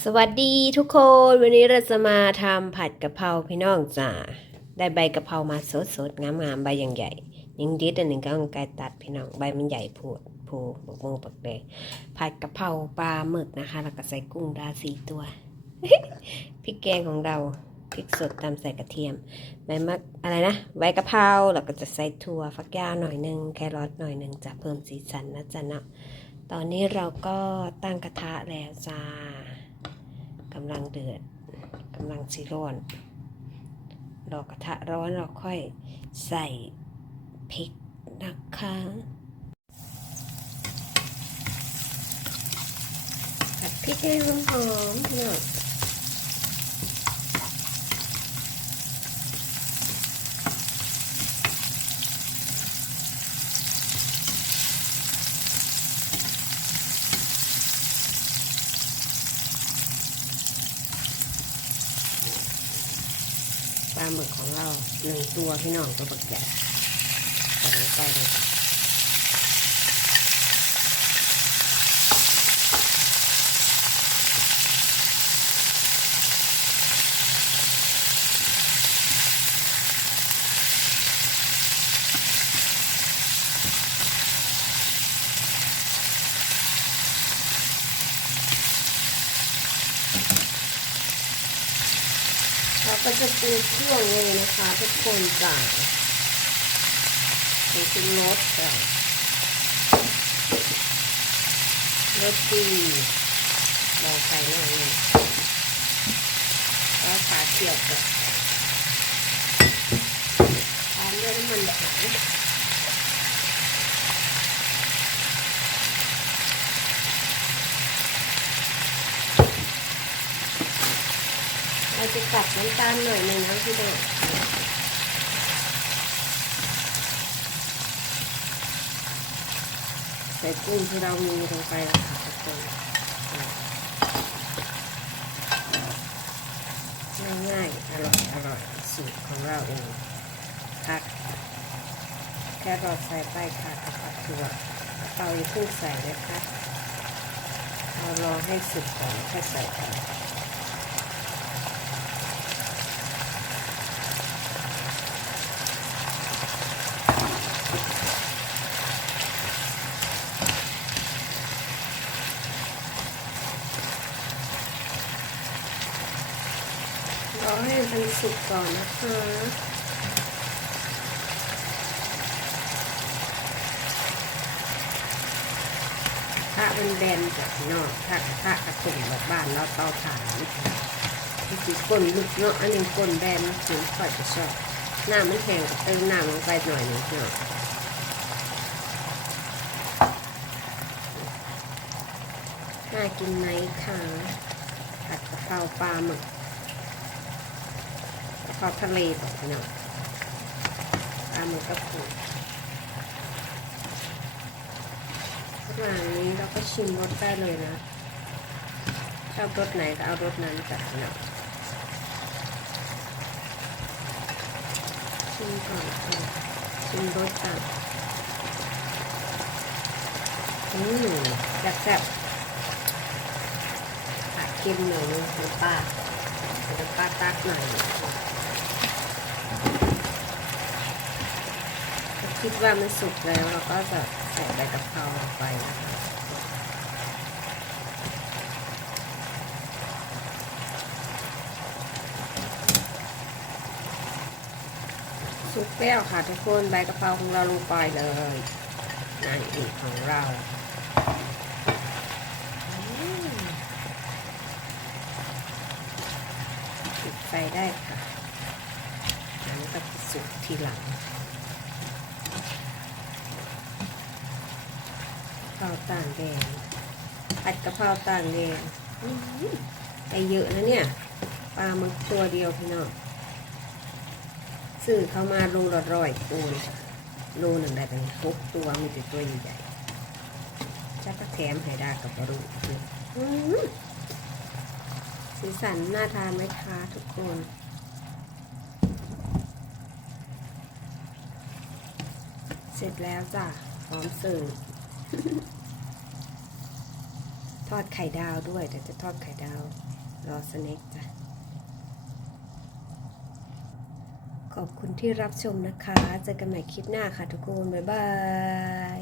สวัสดีทุกคนวันนี้เราจะมาทำผัดกะเพราพี่น้องจ้าได้ใบกะเพรามาสดๆงามๆใบอย่างใหญ่ยิงดิดอันหนึ่งก็ต้องไกลตัดพี่น้องใบมันใหญ่พูดพูบักโมงปักแดงผัดกะเพราปลาหมึกนะคะ แล้วก็ใส่กุ้งดาสี่ตัวพริกแกงของเราพริกสดตามใส่กระเทียมใบมะอะไรนะใบกะเพราแล้วก็จะใส่ถั่วฟักยาวหน่อยหนึงแครอทหน่อยหนึงจะเพิ่มสีสันนะจ๊ะเนาะตอนนี้เราก็ตั้งกระทะแล้วจ้า กำลังเดือดกำลังสีร้อนรอกระทะร้อนเราค่อยใส่พริกนะคะผัดพริกให้หอมๆหน่อยาหมึกของเราหนึ่งตัวพี่น้องตัวบักใหญ่ใส่ลงไปเลยเรา ก็จะปรุงเครื่องเลยนะคะทุกคนจ้ะใส่ชุดรสจ้ารสดีมองไปหน่อยนึงแล้วขาเขียวจ้ะตามด้วยน้ำมันหาย เราจะตัดน้ำตาลหน่อยหนึงนะพี่น้องใส่กุ้งที่เรามีลงไปแล้วค่ะทุกคนง่ายๆอร่อยอร่อยสูตรของเราเองผักแค่เราใส่ไปค่ะกับผักถั่วเตาอย่าเพิ่งใส่นะคะเรารอให้สุกก่อนค่อยใส่ค่ะ รอให้มันสุกก่อนนะคะถ้าเป็นแบนจากนอกถ้ากระทะกระตุ่มแบบบ้านเราเตาถ่านนี่ค่ะที่คือก้นลึกเนาะอันนี้ก้นแบนถึงค่อยจะชอบหน้ามันแข็งก็เติมน้ำลงไปหน่อยหนึงเนาะน่ากินไหมคะผัดกะเพราปลาหมึก กะเพราทะเลแบบนี้เนาะปลาหมึกกระปุกระหว่างนี้เราก็ชิมรสได้เลยนะชอบรสไหนก็เอารสนั้นจัดเนาะชิมก่อนค่ะชิมรสก่อนอืมแซ่บๆผัดเค็มหน่อยนึงน้ำปลาน้ำปลาตักหน่อย คิดว่ามันสุกแล้วเราก็จะใส่ใบกะเพราลงไปนะคะสุกแล้วค่ะทุกคนใบกะเพราของเราลงไปเลยนางเอกของเราอืมปิดไฟได้ค่ะอันนี้ก็สุกทีหลัง กะเพ ราต่างแดงผัดกะเพราต่างแดงไอหือได้เยอะนะเนี่ยปลาหมึกตัวเดียวพี่น้องซื้อเข้ามาโลละร้อยตัวเลยค่ะโลหนึ่งได้เป็นหกตัวมีแต่ตัวใหญ่ๆจะก็แถมให้ด้กับบรูอื้อหือสีสันน่าทานไหมคะทุกคนเสร็จแล้วจ้ะพร้อมเสิร์ฟ ทอดไข่ดาวด้วยแต่จะทอดไข่ดาว รอสเน็กจ้ะ ขอบคุณที่รับชมนะคะ เจอกันใหม่คลิปหน้าค่ะทุกคน บ๊ายบาย